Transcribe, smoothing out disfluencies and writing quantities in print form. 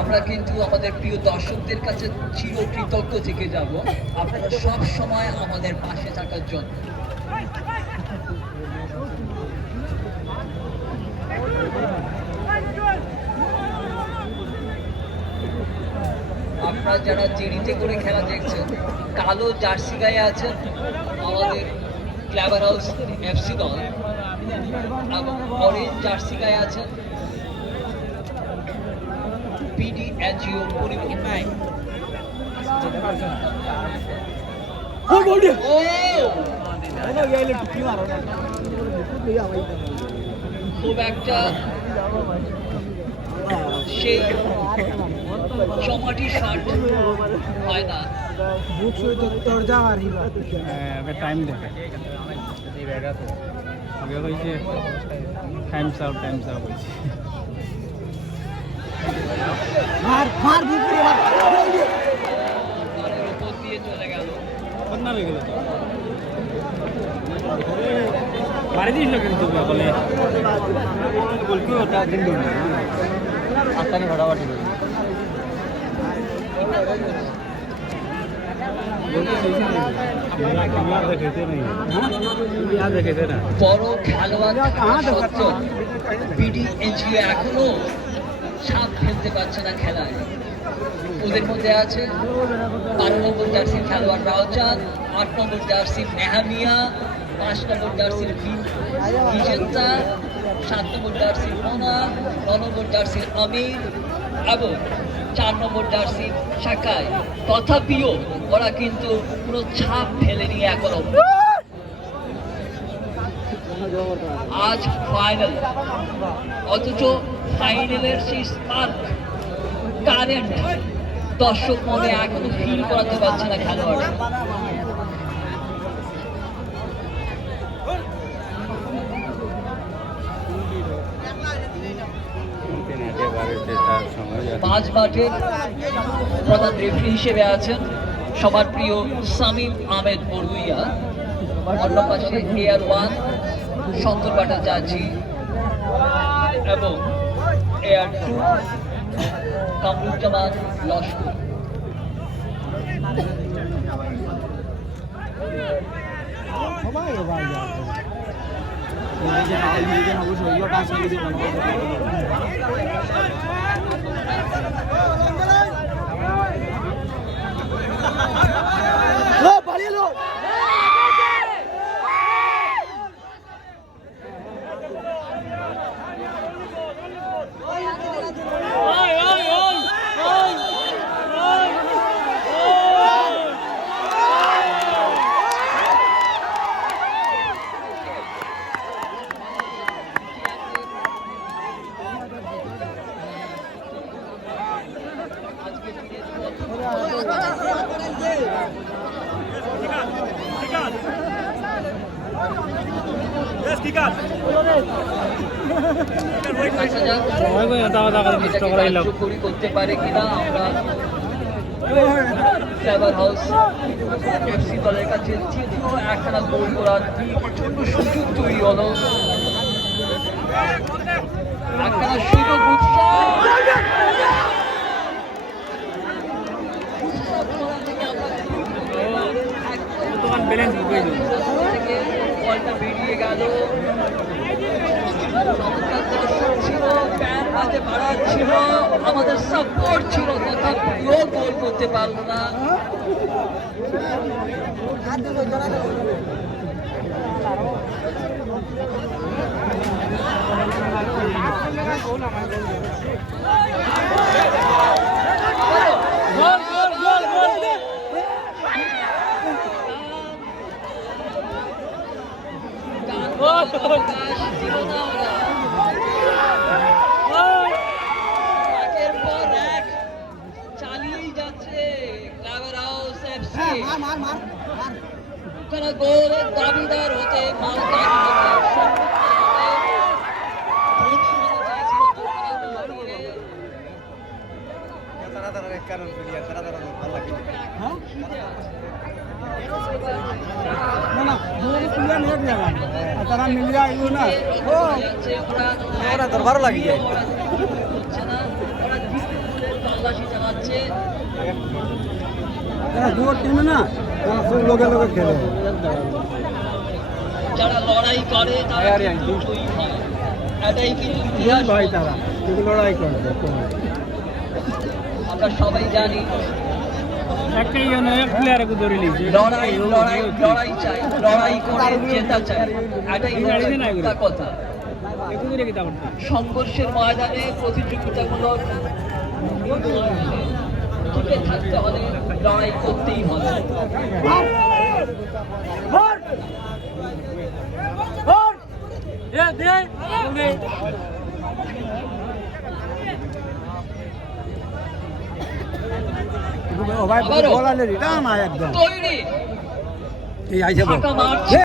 আমরা কিন্তু আমাদের প্রিয় দর্শকদের কাছে চিরকৃতজ্ঞ থেকে যাব আপনারা সব সময় আমাদের পাশে থাকার জন্য। আপনারা যারা জেরিতে করে খেলা দেখছেন, কালো জার্সি গায়ে আছেন আমাদের ক্লাবার হাউস এফসি দল, এবং অরেঞ্জ জার্সি গায়ে আছেন পিডি এনজিও পরিবহন। খুব একটা সেই জমাটি শট হয় না। টাইম দেখে আগে হয়েছে টাইমস আউট হয়েছে। উপর দিয়ে চলে গেল, বন্যা হয়ে গেল তো বাড়ি দিল কিন্তু বলে গোলকি ওটা কিন্তু আত্মানি ভাড়াবাটি বড় খেলোয়াড় সত্ত্বেও পিডি এনজিও এখনো ছাপ ফেলতে পারছে না খেলায়। ওদের মধ্যে আছে 12 নম্বর জার্সির খেলোয়াড় রাওচাঁদ, 8 নম্বর জার্সির নেহামিয়া, 5 নম্বর জার্সির বিজেতা, 7 নম্বর জার্সির মোনা, 9 নম্বর জার্সির আমির এবং 4 নম্বর জার্সির শাকায়। তথাপিও ওরা কিন্তু কোনো ছাপ ফেলেনি এখনো। আজ ফাইনাল, অথচ ফাইনালের সেই স্পার্ক কারেন্ট দর্শক মনে এখনো ফিল করাতে পারছে না খেলোয়াড়। পাঁচ মাঠের প্রধান রেফারি হিসেবে আছেন সবার প্রিয় সামিম আহমেদ বড়ুইয়া, অন্য পাশে AR1 শঙ্করপাটা জাজি এবং AR2 কামরুজ্জামান লস্কর। করতে পারে কিনা আমরা ক্লাবার হাউস এফসি দলের কাছে তৃতীয় একখানা গোল করার প্রচন্ড সুযোগ তৈরি হলো। একখানা সুযোগ বলটা বেরিয়ে গেল। ছিল আমাদের সাপোর্ট ছিল, তথাপিও গোল করতে পারলো না। চালিয়েই যাচ্ছে ক্লাবার হাউস এফসি। তারা গোলের দাবিদার হতে তারা মিলিয়ে আইলো না, ভালো লাগে। দুটো টিমে না সব লোকে লোকে খেলে যারা লড়াই করে তারা কিন্তু জয়ী হয়। এটাই কিন্তু ইতিহাস। ভাই তারা কিন্তু লড়াই করে আমরা সবাই জানি একটাই এক প্লেয়ারকে ধরে নিয়েছে লড়াই লড়াই লড়াই চাই, লড়াই করে জেতা চাই, এটাই হচ্ছে কথা। একটু দূরে কি তাহলে সংঘর্ষের ময়দানে প্রতিযোগিতামূলক টিকে থাকতে হলে লড়াই করতেই হবে। ভাই বলা নেই না একদম তৈরি এই আইছে ফাঁকা মাঠ